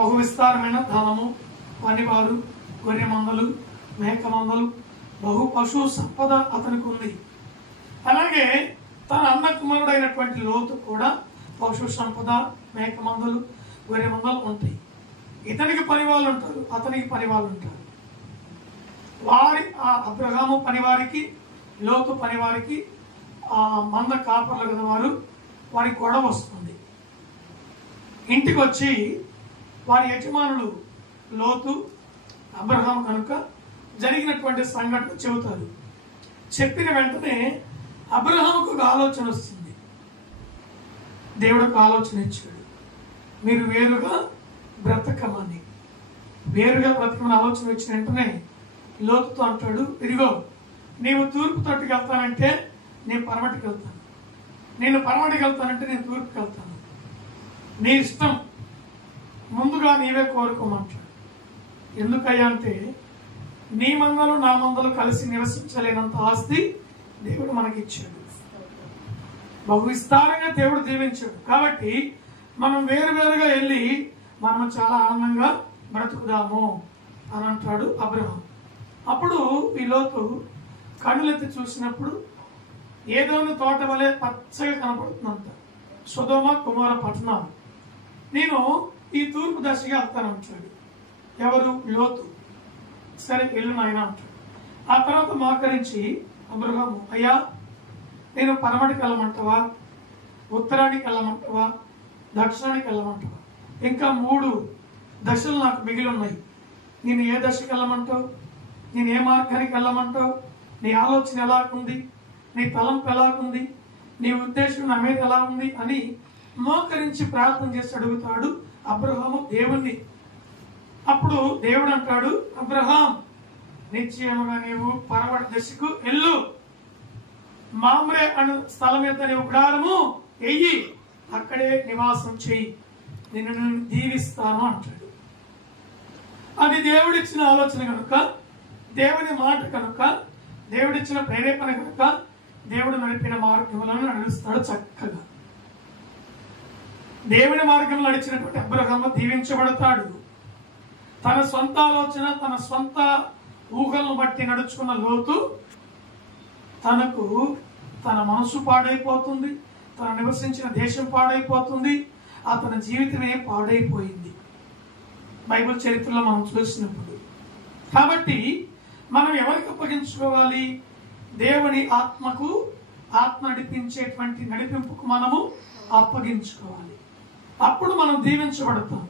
బహు విస్తారమైన ధనము, పనివారు, గొర్రె మందలు, మేక మందలు, బహు పశు సంపద అతనికి ఉంది. అలాగే తన అన్న కుమారుడైనటువంటి లోతు కూడా పశు సంపద, మేక మందలు, గొర్రె మందలు ఉంటాయి. ఇతనికి పనివాళ్ళు ఉంటారు, అతనికి పనివాళ్ళు ఉంటారు. వారి ఆ అబ్రహాము పనివారికి, లోతు పనివారికి ఆ మంద కాపర్లు కదా వారి గొడవ వస్తుంది. ఇంటికి వచ్చి వారి యజమానులు లోతు, అబ్రహాం కనుక జరిగినటువంటి సంఘటన చెబుతారు. చెప్పిన వెంటనే అబ్రహాముకు ఒక ఆలోచన వస్తుంది. దేవుడు ఒక ఆలోచన ఇచ్చాడు, మీరు వేరుగా బ్రతకమని. వేరుగా బ్రతకమని ఆలోచన వచ్చిన వెంటనే లోతుతో అంటాడు, ఇదిగో నీవు తూర్పు తట్టుకు వెళ్తానంటే నేను పరమటికి వెళ్తాను, నేను పరమటికి వెళ్తానంటే నేను తూర్పుకి వెళ్తాను, నీ ఇష్టం, ముందుగా నీవే కోరుకోమంటాడు. ఎందుకయ్యా అంటే నీ మందలు నా మందలు కలిసి నివసించలేనంత ఆస్తి దేవుడు మనకిచ్చాడు, బహు విస్తారంగా దేవుడు దీవించాడు. కాబట్టి మనం వేరువేరుగా వెళ్ళి మనం చాలా ఆనందంగా బ్రతుకుదాము అని అంటాడు అబ్రహాం. అప్పుడు ఈ లోతు కన్నులెత్తి చూసినప్పుడు ఏదోని తోట వలె పచ్చగా కనపడుతుందంట, సొదొమ కుమార పట్టణాలు. నేను ఈ తూర్పు దశగా వెళ్తానంటాడు. ఎవరు? లోతు. సరే వెళ్ళు నాయన అంటాడు. ఆ తర్వాత మోకరించి అబ్రహాము, అయ్యా నేను పరమటికి వెళ్ళమంటావా, ఉత్తరానికి వెళ్ళమంటావా, దక్షిణానికి వెళ్ళమంటావా? ఇంకా 3 దశలు నాకు మిగిలి ఉన్నాయి. నేను ఏ దశకి వెళ్ళమంటావు, నేను ఏ మార్గానికి వెళ్ళమంటావు, నీ ఆలోచన ఎలాగుంది, నీ తలంపు ఎలాగుంది, నీ ఉద్దేశం నా మీద ఎలా ఉంది అని మోకరించి ప్రార్థన చేసి అడుగుతాడు అబ్రహాము దేవుణ్ణి. అప్పుడు దేవుడు అంటాడు, అబ్రహాం నిశ్చయముగా నీవు పరమటి దశకు వెళ్ళు, మామ్రే అనే స్థలం మీద నీవు గుడారము వెయ్యి, అక్కడే నివాసం చెయ్యి, నేను దీవిస్తాను అంటాడు. అది దేవుడిచ్చిన ఆలోచన కనుక, దేవుని మాట కనుక, దేవుడిచ్చిన ప్రేరేపణ కనుక దేవుడు నడిపిన మార్గములను నడుస్తాడు చక్కగా. దేవుని మార్గంలో నడిచినటువంటి అబ్రహాము దీవించబడతాడు. తన సొంత ఆలోచన, తన సొంత ఊహలను బట్టి నడుచుకున్న లోతు తనకు తన మనసు పాడైపోతుంది, తను నివసించిన దేశం పాడైపోతుంది, అతని జీవితమే పాడైపోయింది బైబిల్ చరిత్రలో మనం చూసినప్పుడు. కాబట్టి మనం ఎవరికి అప్పగించుకోవాలి? దేవుని ఆత్మకు, ఆత్మ నడిపించేటువంటి నడిపింపుకు మనము అప్పగించుకోవాలి. అప్పుడు మనం దీవించబడతాం.